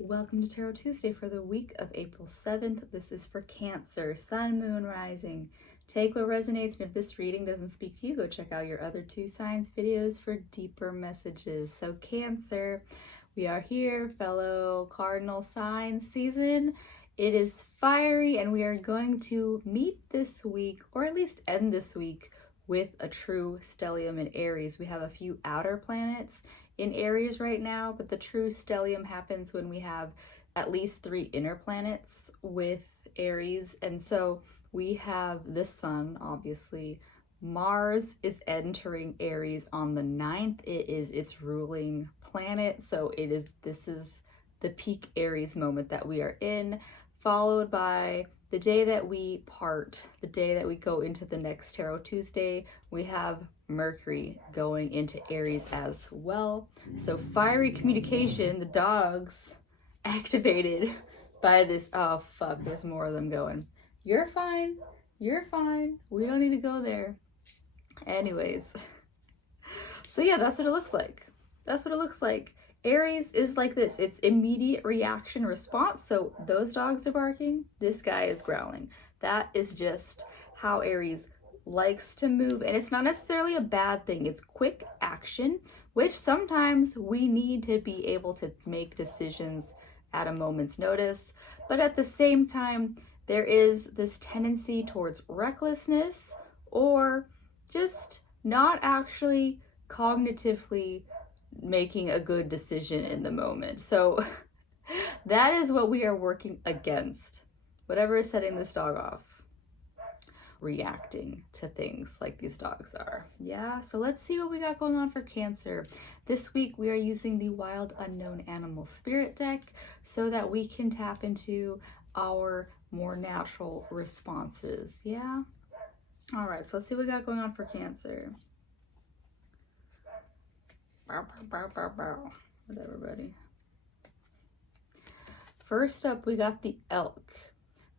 Welcome to Tarot Tuesday for the week of April 7th. This is for Cancer, Sun, Moon, Rising. Take what resonates, and if this reading doesn't speak to you, go check out your other two signs videos for deeper messages. So Cancer, we are here, fellow cardinal sign season. It is fiery, and we are going to meet this week, or at least end this week, with a true stellium in Aries. We have a few outer planets in Aries right now, but the true stellium happens when we have at least 3 inner planets with Aries. And so we have the sun, obviously. Mars is entering Aries on the 9th. It is its ruling planet. So this is the peak Aries moment that we are in, followed by the day that we part, the day that we go into the next Tarot Tuesday. We have Mercury going into Aries as well. So fiery communication, the dogs activated by this. Oh fuck, there's more of them going. You're fine. You're fine. We don't need to go there. Anyways. So yeah, that's what it looks like. That's what it looks like. Aries is like this. It's immediate reaction response. So those dogs are barking. This guy is growling. That is just how Aries likes to move. And it's not necessarily a bad thing. It's quick action, which sometimes we need to be able to make decisions at a moment's notice. But at the same time, there is this tendency towards recklessness or just not actually cognitively making a good decision in the moment. So that is what we are working against. Whatever is setting this dog off, reacting to things like these dogs are. Yeah, so let's see what we got going on for Cancer. This week we are using the Wild Unknown Animal Spirit deck so that we can tap into our more natural responses. Yeah? All right, so let's see what we got going on for Cancer. Bow, bow, bow, bow, bow. Whatever, buddy. First up, we got the elk.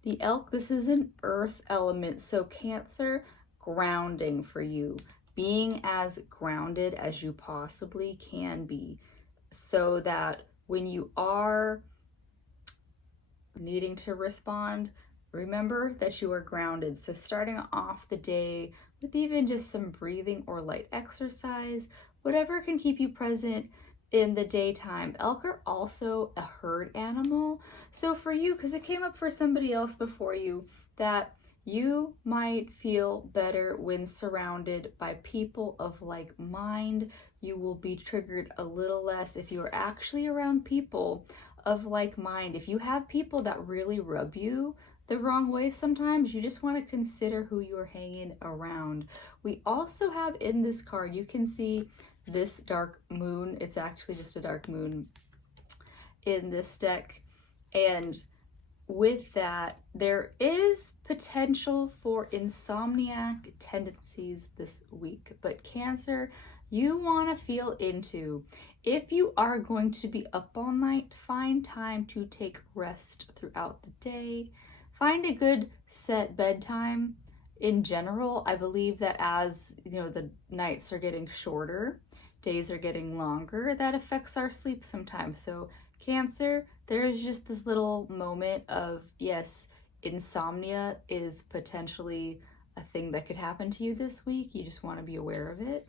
The elk, this is an earth element. So Cancer, grounding for you. Being as grounded as you possibly can be so that when you are needing to respond, remember that you are grounded. So starting off the day with even just some breathing or light exercise, whatever can keep you present in the daytime. Elk are also a herd animal. So for you, because it came up for somebody else before you, that you might feel better when surrounded by people of like mind. You will be triggered a little less if you are actually around people of like mind. If you have people that really rub you the wrong way sometimes, you just want to consider who you are hanging around. We also have in this card, you can see this dark moon. It's actually just a dark moon in this deck. And with that, there is potential for insomniac tendencies this week. But Cancer, you want to feel into, if you are going to be up all night, find time to take rest throughout the day. Find a good set bedtime. In general, I believe that as the nights are getting shorter, days are getting longer, that affects our sleep sometimes. So Cancer, there is just this little moment of, yes, insomnia is potentially a thing that could happen to you this week. You just want to be aware of it.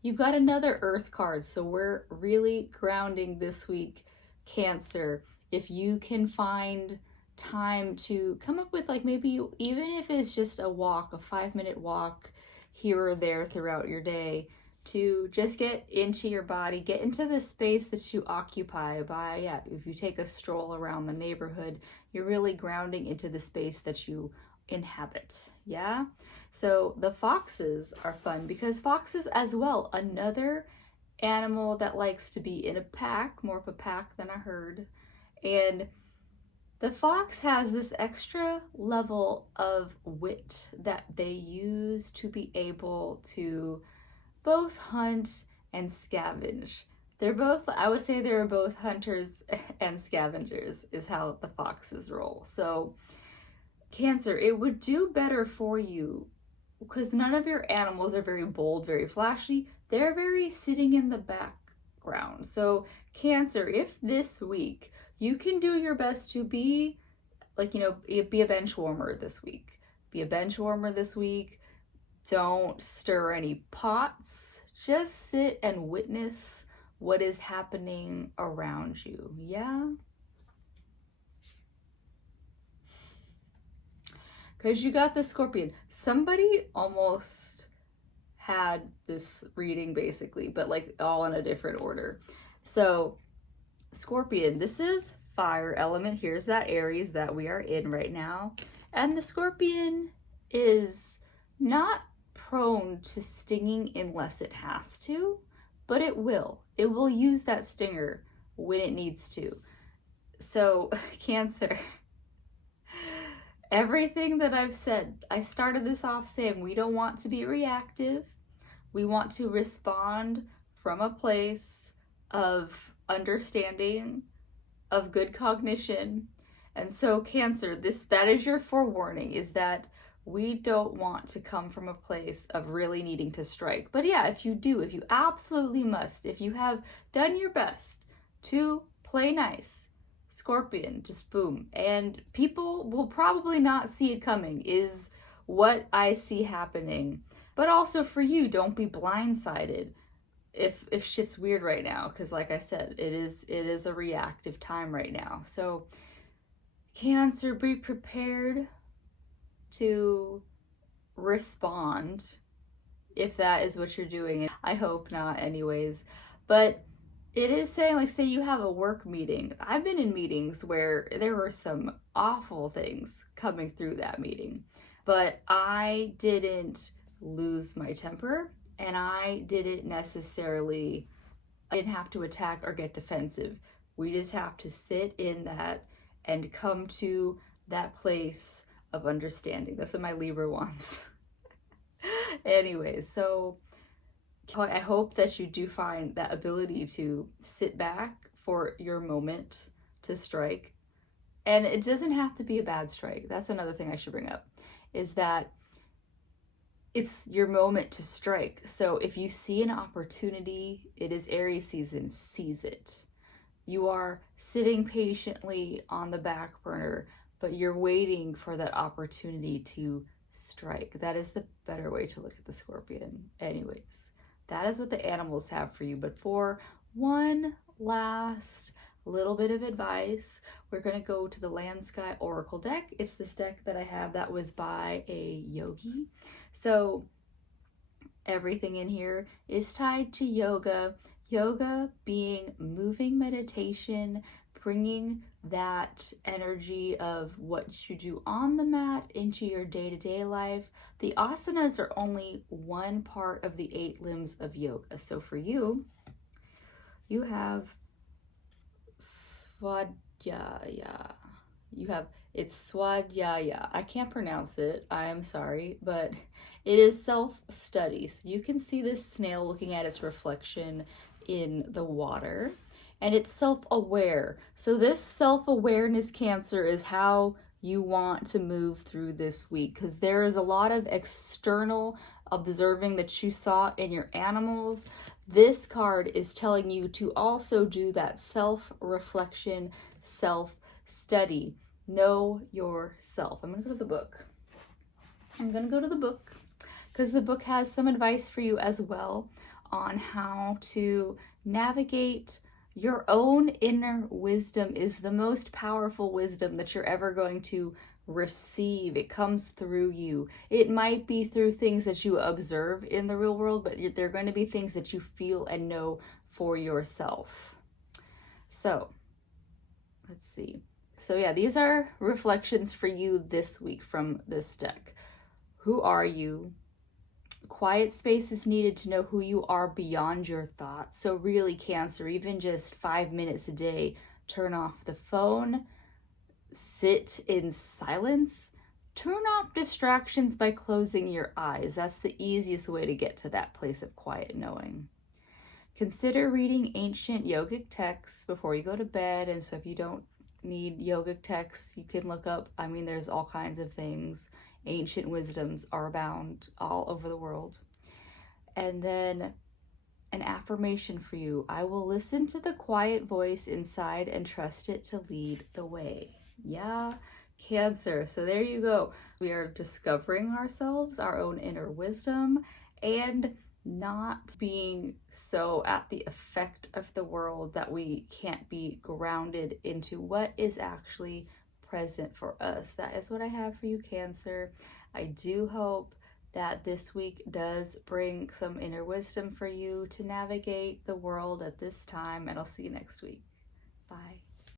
You've got another Earth card, so we're really grounding this week, Cancer. If you can find time to come up with, like, maybe even if it's just a walk, a 5-minute walk here or there throughout your day, to just get into your body, get into the space that you occupy by, if you take a stroll around the neighborhood, you're really grounding into the space that you inhabit. Yeah. So the foxes are fun because foxes as well, another animal that likes to be in a pack, more of a pack than a herd. And the fox has this extra level of wit that they use to be able to both hunt and scavenge. I would say they're both hunters and scavengers is how the foxes roll. So Cancer, it would do better for you because none of your animals are very bold, very flashy. They're very sitting in the back, background. So Cancer, if this week you can do your best to be like, be a bench warmer this week. Be a bench warmer this week. Don't stir any pots. Just sit and witness what is happening around you. Yeah? Because you got the Scorpion. Somebody almost had this reading basically, but like all in a different order. So Scorpion, this is fire element. Here's that Aries that we are in right now. And the Scorpion is not prone to stinging unless it has to, but it will. It will use that stinger when it needs to. So Cancer, everything that I've said, I started this off saying we don't want to be reactive. We want to respond from a place of understanding, of good cognition. And so Cancer, that is your forewarning, is that we don't want to come from a place of really needing to strike. But yeah, if you absolutely must, if you have done your best to play nice, Scorpion, just boom. And people will probably not see it coming, is what I see happening. But also for you, don't be blindsided if shit's weird right now, because like I said, it is a reactive time right now. So Cancer, be prepared to respond if that is what you're doing. I hope not anyways. But it is saying, like, say you have a work meeting. I've been in meetings where there were some awful things coming through that meeting, but I didn't lose my temper, and I didn't have to attack or get defensive. We just have to sit in that and come to that place of understanding. That's what my Libra wants. Anyways, so I hope that you do find that ability to sit back for your moment to strike. And it doesn't have to be a bad strike. That's another thing I should bring up, is that it's your moment to strike. So if you see an opportunity, it is Aries season, seize it. You are sitting patiently on the back burner, but you're waiting for that opportunity to strike. That is the better way to look at the Scorpion. Anyways, that is what the animals have for you. But for one last little bit of advice, we're going to go to the Land Sky Oracle deck. It's this deck that I have that was by a yogi. So everything in here is tied to yoga. Yoga being moving meditation, bringing that energy of what you do on the mat into your day-to-day life. The asanas are only one part of the 8 limbs of yoga. So for you, you have Svadhyaya. It's Swadhyaya. I can't pronounce it. I am sorry, but it is self-study. So you can see this snail looking at its reflection in the water, and it's self-aware. So this self-awareness, Cancer, is how you want to move through this week, because there is a lot of external observing that you saw in your animals. This card is telling you to also do that self-reflection, self-study. Know yourself. I'm going to go to the book. Because the book has some advice for you as well on how to navigate your own inner wisdom. Is the most powerful wisdom that you're ever going to receive. It comes through you. It might be through things that you observe in the real world, but they're going to be things that you feel and know for yourself. So let's see. So yeah, these are reflections for you this week from this deck. Who are you? Quiet space is needed to know who you are beyond your thoughts. So really, Cancer, even just 5 minutes a day, turn off the phone, sit in silence, turn off distractions by closing your eyes. That's the easiest way to get to that place of quiet knowing. Consider reading ancient yogic texts before you go to bed. And so if you don't need yogic texts, you can look up, there's all kinds of things. Ancient wisdoms are abound all over the world. And then An affirmation for you: I will listen to the quiet voice inside and trust it to lead the way. Yeah, Cancer. So there you go. We are discovering ourselves, our own inner wisdom, and not being so at the effect of the world that we can't be grounded into what is actually present for us. That is what I have for you, Cancer. I do hope that this week does bring some inner wisdom for you to navigate the world at this time, and I'll see you next week. Bye.